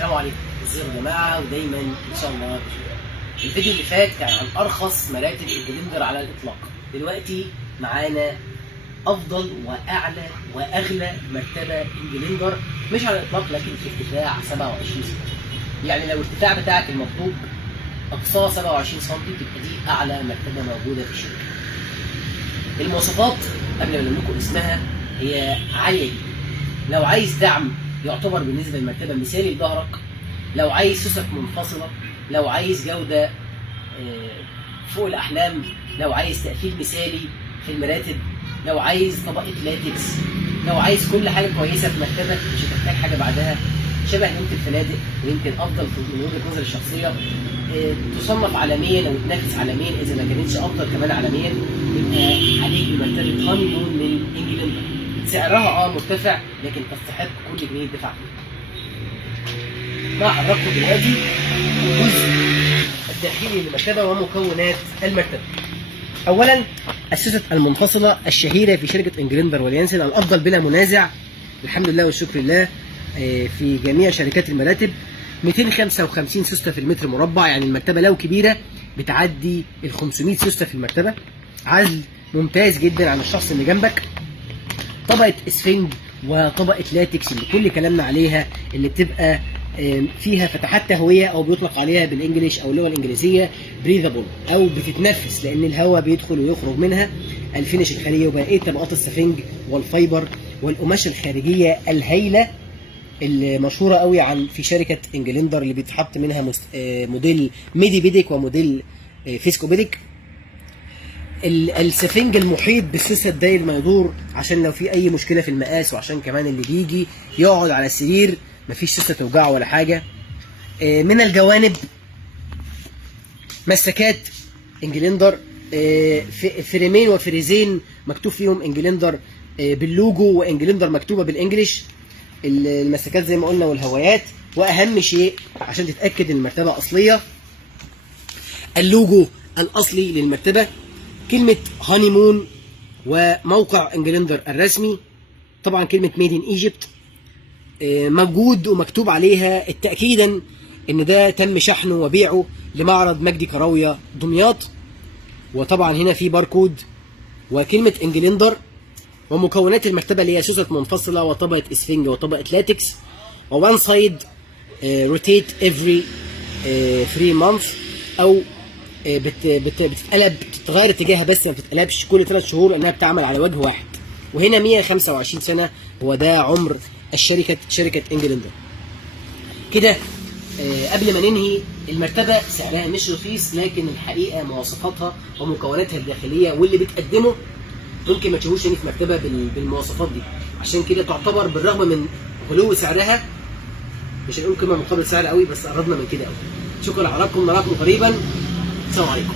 السلام عليكم، ازيكم يا جماعه؟ ودايما ان شاء الله بخير. الفيديو اللي فات كان عن ارخص مراتب انجلندر على الاطلاق. دلوقتي معانا افضل واعلى واغلى مرتبه انجلندر، مش على الاطلاق لكن في ارتفاع 27 سم. يعني لو الارتفاع بتاعك المطلوب اقصاه 27 سم تبقى دي اعلى مرتبه موجوده في الشركه. المواصفات قبل ما نقول لكم اسمها هي عاليه جدا. لو عايز دعم يعتبر بالنسبه للمرتبه مثالي لظهرك، لو عايز سوست منفصله، لو عايز جوده فوق الاحلام، لو عايز تقفيل مثالي في المراتب، لو عايز طبقه لاتكس، لو عايز كل حاجه كويسه في مرتبه مش هتحتاج حاجه بعدها، شبه يمكن الفنادق ويمكن افضل من وجهه نظري الشخصيه، تصنف عالميا او تنافس عالميا اذا ما كانتش افضل كمان عالميا. يبقى عليك بمرتبه هانيمون من انجلندر. سعرها مرتفع لكن تستحق كل جنيه دفع فيه. هعرفكم دلوقتي الجزء الداخلي للمرتبه ومكونات المرتبه. اولا السوست المنفصله الشهيره في شركه انجلندر واليانسن، الافضل بلا منازع الحمد لله والشكر لله في جميع شركات المراتب. 255 سوسته في المتر مربع، يعني المرتبه لو كبيره بتعدي ال 500 سوسته في المرتبه. عزل ممتاز جدا عن الشخص اللي جنبك. طبقه اسفنج وطبقه لاتكس اللي كل كلامنا عليها، اللي بتبقى فيها فتحات تهويه او بيطلق عليها بالانجليش او اللغه الانجليزيه بريذابل او بتتنفس لان الهواء بيدخل ويخرج منها. الفينش الخارجي وبقيه طبقات السفنج والفايبر والقماشه الخارجيه الهائله المشهوره قوي عن في شركه انجلندر اللي بيتحط منها موديل ميدي بيديك وموديل فيسكو بيديك. السفنج المحيط بالسوسته الداير ما يدور عشان لو في اي مشكله في المقاس، وعشان كمان اللي بيجي يقعد على السرير مفيش سوسته توجعه ولا حاجه. من الجوانب مسكات انجلندر، فريمين وفريزين مكتوب فيهم انجلندر باللوجو وانجلندر مكتوبه بالانجليش. المسكات زي ما قلنا والهوايات، واهم شيء عشان تتاكد ان المرتبه اصليه اللوجو الاصلي للمرتبه، كلمه هانيمون وموقع انجلندر الرسمي. طبعا كلمه ميد ان ايجيبت موجود ومكتوب عليها تاكيدا ان ده تم شحنه وبيعه لمعرض مجدي كراويه دمياط. وطبعا هنا في باركود وكلمه انجلندر ومكونات المرتبه اللي هي سوست منفصله وطبقه اسفنج وطبقه لاتكس، ووان سايد روتيت افري 3 مانث، او بتتقلب بتتغير اتجاهها بس ما بتتقلبش كل 3 شهور لانها بتعمل على وجه واحد. وهنا 125 سنه هو ده عمر شركه انجلندر. كده قبل ما ننهي، المرتبه سعرها مش رخيص، لكن الحقيقه مواصفاتها ومكوناتها الداخليه واللي بتقدمه ممكن ما تشوفوش تاني في مرتبه بالمواصفات دي. عشان كده تعتبر بالرغم من غلو سعرها، مش هنقول قيمه مقابل سعر قوي، بس قربنا من كده قوي. شكرا لحضراتكم، نراكم قريبا. السلام عليكم.